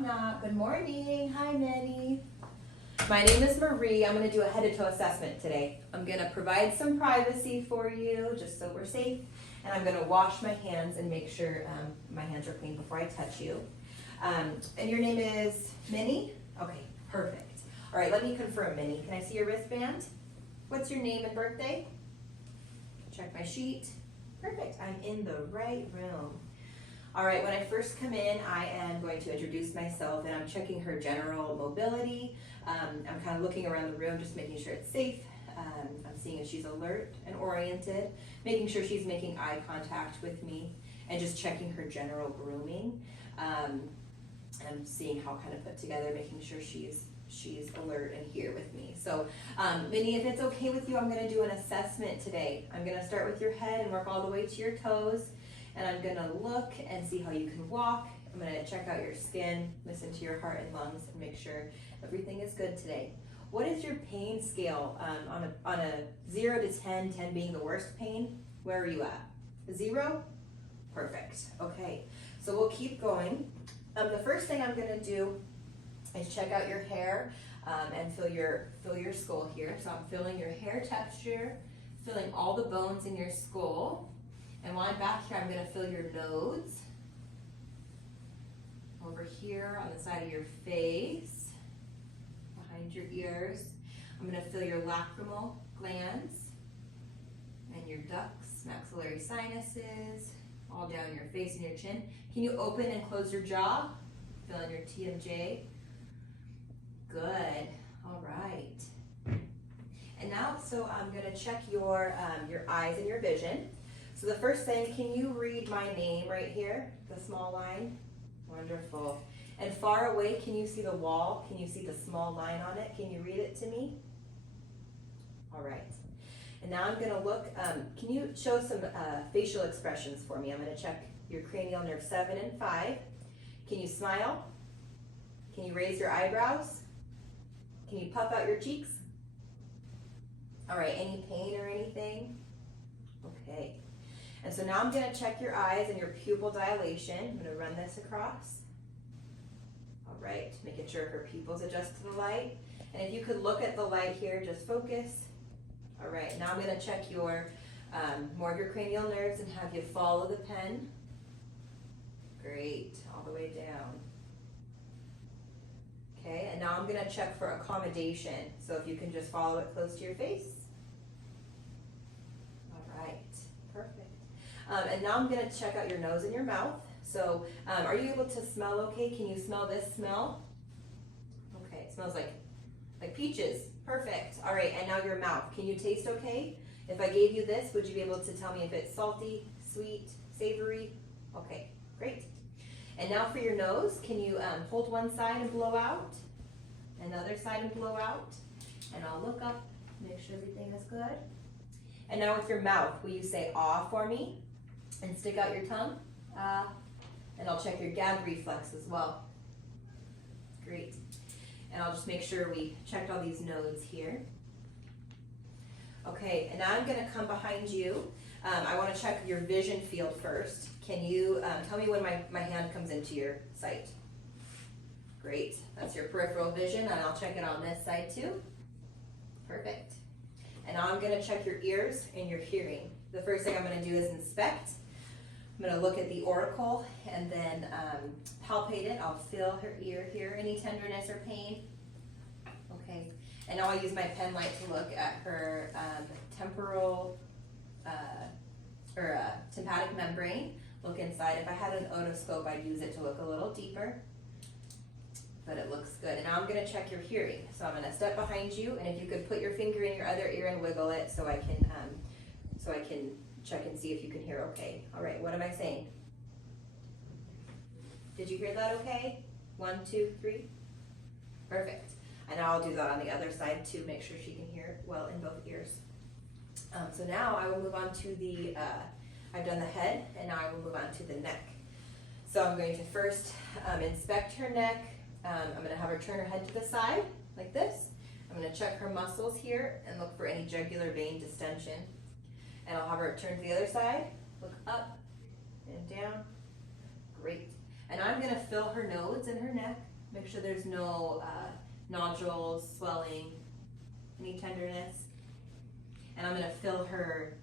Knock, knock. Good morning. Hi, Minnie. My name is Marie. I'm going to do a head-to-toe assessment today. I'm going to provide some privacy for you, just so we're safe. And I'm going to wash my hands and make sure my hands are clean before I touch you. And your name is Minnie? Okay, perfect. All right, let me confirm, Minnie. Can I see your wristband? What's your name and birthday? Check my sheet. Perfect. I'm in the right room. All right, when I first come in, I am going to introduce myself, and I'm checking her general mobility. I'm kind of looking around the room, just making sure it's safe. I'm seeing if she's alert and oriented, making sure she's making eye contact with me, and just checking her general grooming. I'm seeing how kind of put together, making sure she's alert and here with me. So, Minnie, if it's okay with you, I'm going to do an assessment today. I'm going to start with your head and work all the way to your toes. And I'm gonna look and see how you can walk. I'm gonna check out your skin, listen to your heart and lungs, and make sure everything is good today. What is your pain scale on a 0 to 10, 10 being the worst pain? Where are you at? 0? Perfect. Okay, so we'll keep going. The first thing I'm gonna do is check out your hair and feel your skull here. So I'm feeling your hair texture, feeling all the bones in your skull. And while I'm back here, I'm going to feel your nose, over here on the side of your face, behind your ears. I'm going to feel your lacrimal glands and your ducts, maxillary sinuses, all down your face and your chin. Can you open and close your jaw? Feeling your TMJ. Good. All right. And now, so I'm going to check your eyes and your vision. So the first thing, can you read my name right here, the small line? Wonderful. And far away, can you see the wall? Can you see the small line on it? Can you read it to me? All right. And now I'm going to look, can you show some facial expressions for me? I'm going to check your cranial nerve 7 and 5. Can you smile? Can you raise your eyebrows? Can you puff out your cheeks? All right, any pain or anything? Okay. And so now I'm going to check your eyes and your pupil dilation. I'm going to run this across. All right, making sure her pupils adjust to the light. And if you could look at the light here, just focus. All right, now I'm going to check your more of your cranial nerves and have you follow the pen. Great, all the way down. Okay, and now I'm going to check for accommodation. So if you can just follow it close to your face. All right, perfect. And now I'm going to check out your nose and your mouth. So are you able to smell okay? Can you smell this smell? Okay, it smells like peaches. Perfect. All right, and now your mouth. Can you taste okay? If I gave you this, would you be able to tell me if it's salty, sweet, savory? Okay, great. And now for your nose, can you hold one side and blow out? Another side and blow out? And I'll look up, make sure everything is good. And now with your mouth, will you say ah for me? And stick out your tongue. And I'll check your gag reflex as well. Great. And I'll just make sure we checked all these nodes here. Okay, and now I'm going to come behind you. I want to check your vision field first. Can you tell me when my hand comes into your sight? Great. That's your peripheral vision, and I'll check it on this side too. Perfect. And now I'm going to check your ears and your hearing. The first thing I'm going to do is inspect. I'm going to look at the auricle and then palpate it. I'll feel her ear here. Any tenderness or pain? Okay. And now I'll use my pen light to look at her temporal tympanic membrane. Look inside. If I had an otoscope, I'd use it to look a little deeper. But it looks good. And now I'm going to check your hearing. So I'm going to step behind you, and if you could put your finger in your other ear and wiggle it so I can check and see if you can hear okay. All right, what am I saying? Did you hear that okay? 1, 2, 3. Perfect. And now I'll do that on the other side too, make sure she can hear well in both ears. So now I will move on to the, I've done the head, and now I will move on to the neck. So I'm going to first inspect her neck. I'm going to have her turn her head to the side, like this. I'm going to check her muscles here and look for any jugular vein distension. And I'll have her turn to the other side, look up and down. Great. And I'm gonna fill her nodes and her neck, make sure there's no nodules, swelling, any tenderness. And I'm gonna fill her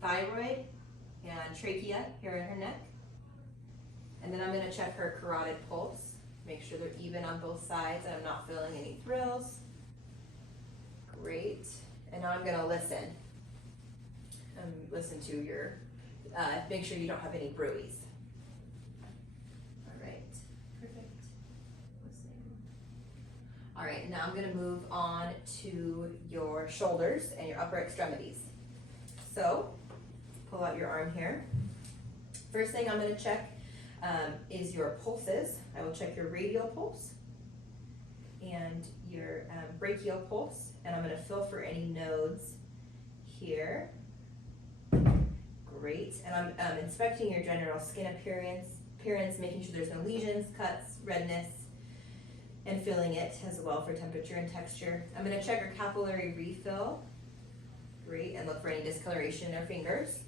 thyroid and trachea here in her neck. And then I'm gonna check her carotid pulse, make sure they're even on both sides and I'm not feeling any thrills. Great. And now I'm gonna listen. Listen to your, make sure you don't have any bruise. All right, perfect. Listening. All right, now I'm gonna move on to your shoulders and your upper extremities. So, pull out your arm here. First thing I'm gonna check is your pulses. I will check your radial pulse and your brachial pulse, and I'm gonna feel for any nodes here. Great, and I'm inspecting your general skin appearance, making sure there's no lesions, cuts, redness, and feeling it as well for temperature and texture. I'm gonna check her capillary refill. Great, and look for any discoloration in her fingers.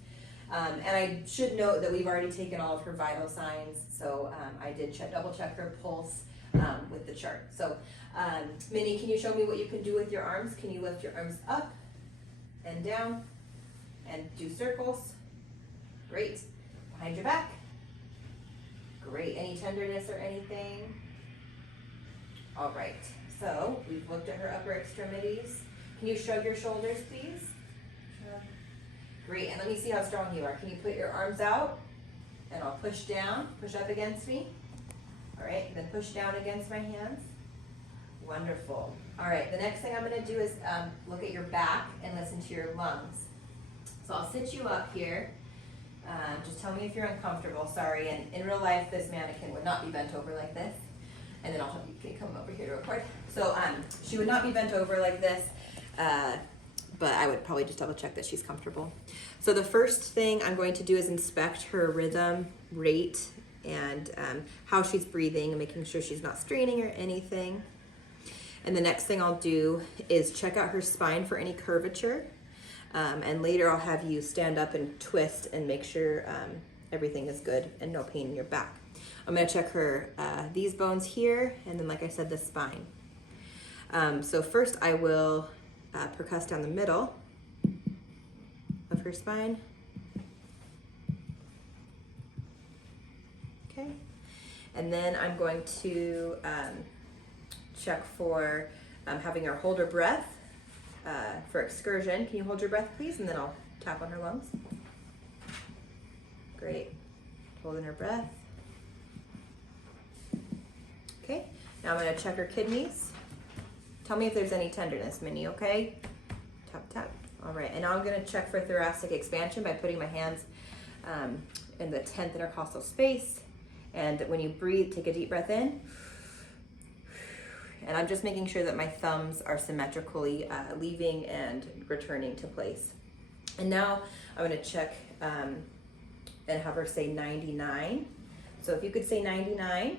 And I should note that we've already taken all of her vital signs, so I did double check her pulse with the chart. So, Minnie, can you show me what you can do with your arms? Can you lift your arms up and down and do circles? Great. Behind your back. Great. Any tenderness or anything? All right. So we've looked at her upper extremities. Can you shrug your shoulders, please? Shrug. Great. And let me see how strong you are. Can you put your arms out? And I'll push down, push up against me. All right. And then push down against my hands. Wonderful. All right. The next thing I'm going to do is look at your back and listen to your lungs. So I'll sit you up here. Just tell me if you're uncomfortable. Sorry. And in real life, this mannequin would not be bent over like this. And then you can come over here to record. So she would not be bent over like this, but I would probably just double check that she's comfortable. So the first thing I'm going to do is inspect her rhythm, rate, and how she's breathing and making sure she's not straining or anything. And the next thing I'll do is check out her spine for any curvature. And later I'll have you stand up and twist and make sure everything is good and no pain in your back. I'm gonna check her, these bones here, and then like I said, the spine. So first I will percuss down the middle of her spine. Okay, and then I'm going to check for having her hold her breath for excursion. Can you hold your breath, please? And then I'll tap on her lungs. Great, holding her breath. Okay, now I'm gonna check her kidneys. Tell me if there's any tenderness, Minnie, okay? Tap, tap. All right, and now I'm gonna check for thoracic expansion by putting my hands in the 10th intercostal space. And when you breathe, take a deep breath in. And I'm just making sure that my thumbs are symmetrically leaving and returning to place. And now I'm gonna check and have her say 99. So if you could say 99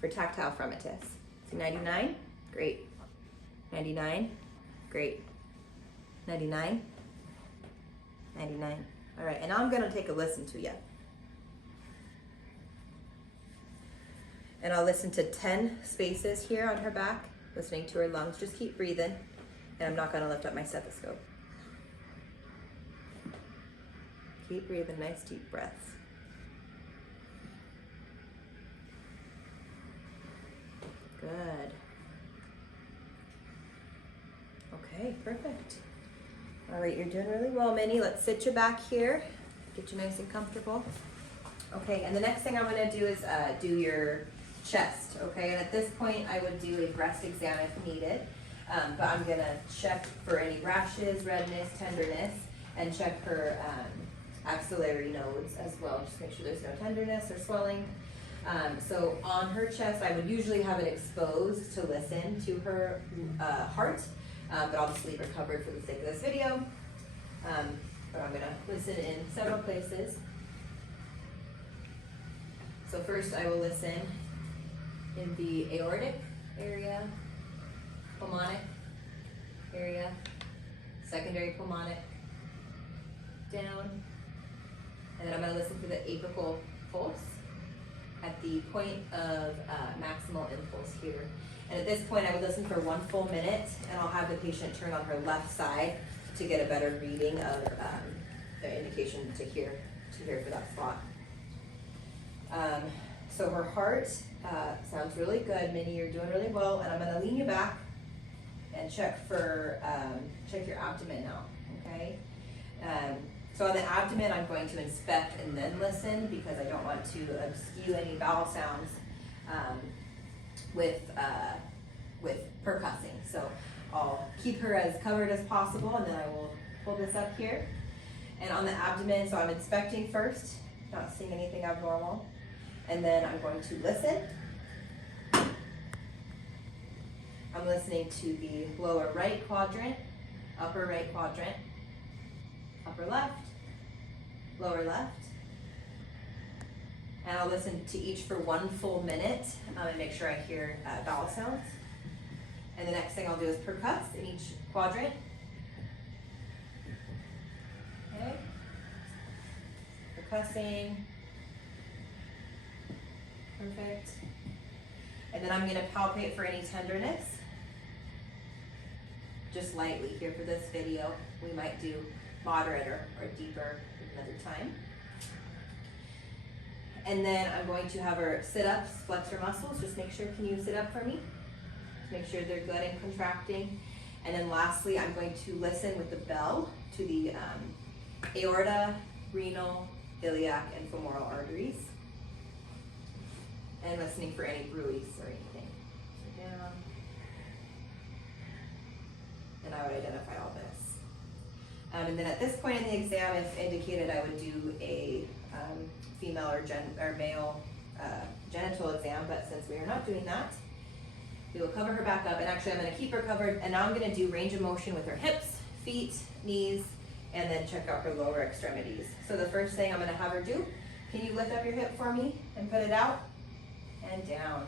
for tactile fremitus. Say 99, great. 99, great. 99, 99. All right, and now I'm gonna take a listen to you. And I'll listen to 10 spaces here on her back, listening to her lungs. Just keep breathing, and I'm not gonna lift up my stethoscope. Keep breathing, nice deep breaths. Good. Okay, perfect. All right, you're doing really well, Minnie. Let's sit you back here, get you nice and comfortable. Okay, and the next thing I'm gonna do is do your chest, okay? And at this point, I would do a breast exam if needed, but I'm gonna check for any rashes, redness, tenderness, and check her axillary nodes as well. Just make sure there's no tenderness or swelling. So on her chest, I would usually have it exposed to listen to her heart, but I'll just leave her covered for the sake of this video. But I'm gonna listen in several places. So first I will listen in the aortic area, pulmonic area, secondary pulmonic, down, and then I'm gonna listen for the apical pulse at the point of maximal impulse here. And at this point, I would listen for 1 full minute, and I'll have the patient turn on her left side to get a better reading of the indication to hear for that spot. So her heart sounds really good. Minnie, you're doing really well, and I'm going to lean you back and check your abdomen now, okay? So on the abdomen, I'm going to inspect and then listen because I don't want to obscure any vowel sounds with percussing. So I'll keep her as covered as possible, and then I will pull this up here. And on the abdomen, so I'm inspecting first, not seeing anything abnormal. And then I'm going to listen. I'm listening to the lower right quadrant, upper right quadrant, upper left, lower left. And I'll listen to each for 1 full minute and make sure I hear vowel sounds. And the next thing I'll do is percuss in each quadrant. Okay. Percussing. Perfect. And then I'm going to palpate for any tenderness. Just lightly here for this video. We might do moderate or deeper another time. And then I'm going to have her sit up, flex her muscles. Just make sure, can you sit up for me? Make sure they're good and contracting. And then lastly, I'm going to listen with the bell to the aorta, renal, iliac, and femoral arteries. And listening for any bruits or anything. So down. And I would identify all this. And then at this point in the exam, if indicated, I would do a female or male genital exam, but since we are not doing that, we will cover her back up, and actually I'm going to keep her covered, and now I'm going to do range of motion with her hips, feet, knees, and then check out her lower extremities. So the first thing I'm going to have her do, can you lift up your hip for me and put it out and down?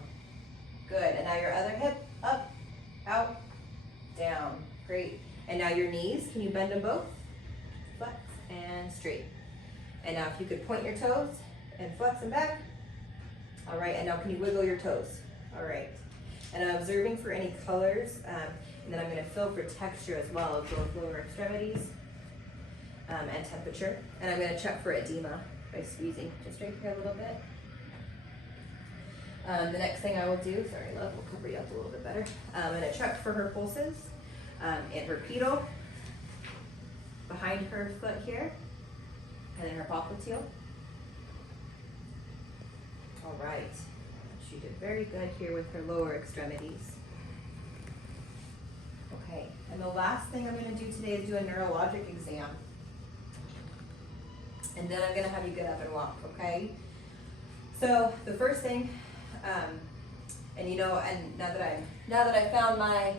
Good. And now your other hip, up, out, down. Great. And now your knees, can you bend them both? Flex and straight. And now if you could point your toes and flex them back. All right, and now can you wiggle your toes? All right. And I'm observing for any colors, and then I'm going to feel for texture as well of both lower extremities and temperature. And I'm going to check for edema by squeezing just right here a little bit. The next thing I will do, sorry love, we'll cover you up a little bit better. I'm going to check for her pulses and her pedal behind her foot here, and then her popliteal. All right. She did very good here with her lower extremities. Okay, and the last thing I'm going to do today is do a neurologic exam. And then I'm going to have you get up and walk, okay? So the first thing, and you know, and now that I found my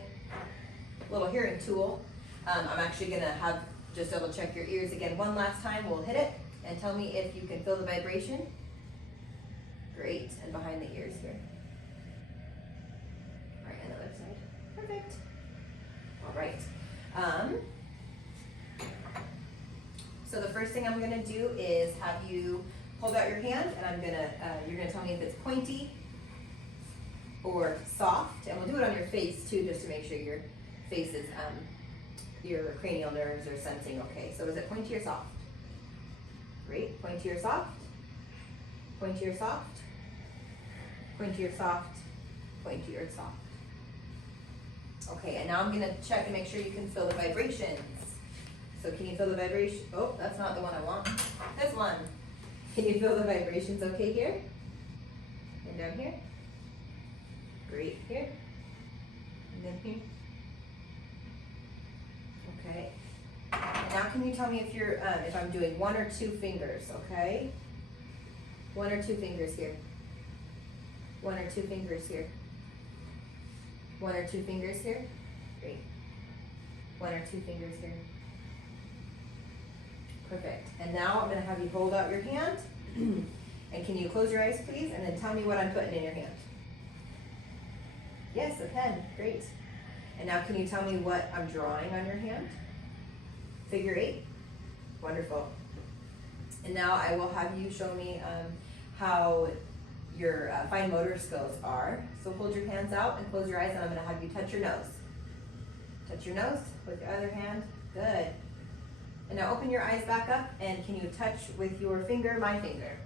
little hearing tool, I'm actually going to have just double check your ears again one last time. We'll hit it and tell me if you can feel the vibration. Great, and behind the ears here. All right, and the other side. Perfect. All right. So the first thing I'm gonna do is have you hold out your hand, and you're gonna tell me if it's pointy or soft, and we'll do it on your face too, just to make sure your face is, your cranial nerves are sensing okay. So is it pointy or soft? Great, pointy or soft? Pointy or soft? Pointy or soft, pointy or soft. Okay, and now I'm gonna check and make sure you can feel the vibrations. So can you feel the vibration? Oh, that's not the one I want. This one. Can you feel the vibrations okay here? And down here? Great, here. And then here. Okay. And now can you tell me if I'm doing 1 or 2 fingers, okay? 1 or 2 fingers here. 1 or 2 fingers here. 1 or 2 fingers here. Great. 1 or 2 fingers here. Perfect. And now I'm going to have you hold out your hand. And can you close your eyes, please? And then tell me what I'm putting in your hand. Yes, a pen. Great. And now can you tell me what I'm drawing on your hand? Figure 8. Wonderful. And now I will have you show me how your fine motor skills are. So hold your hands out and close your eyes, and I'm gonna have you touch your nose. Touch your nose with your other hand, good. And now open your eyes back up, and can you touch with your finger, my finger?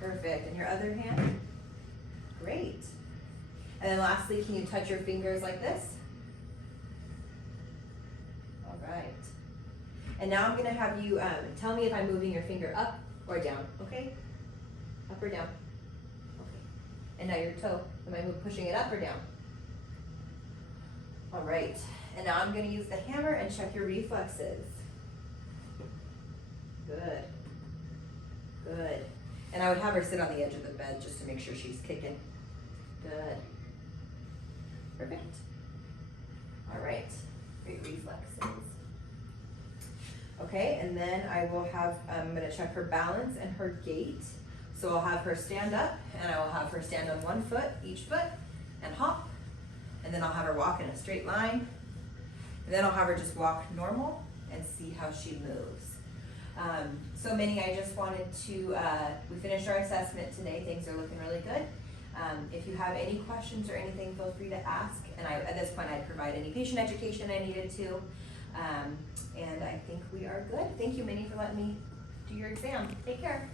Perfect, and your other hand? Great. And then lastly, can you touch your fingers like this? All right. And now I'm gonna have you tell me if I'm moving your finger up or down, okay? Up or down? Okay. And now your toe, am I pushing it up or down? All right, and now I'm gonna use the hammer and check your reflexes. Good, good. And I would have her sit on the edge of the bed just to make sure she's kicking. Good, perfect. All right, great reflexes. Okay, and then I will have, I'm gonna check her balance and her gait. So I'll have her stand up, and I will have her stand on one foot, each foot, and hop. And then I'll have her walk in a straight line. And then I'll have her just walk normal and see how she moves. So Minnie, I just wanted to, we finished our assessment today. Things are looking really good. If you have any questions or anything, feel free to ask. And at this point, I'd provide any patient education I needed to. And I think we are good. Thank you, Minnie, for letting me do your exam. Take care.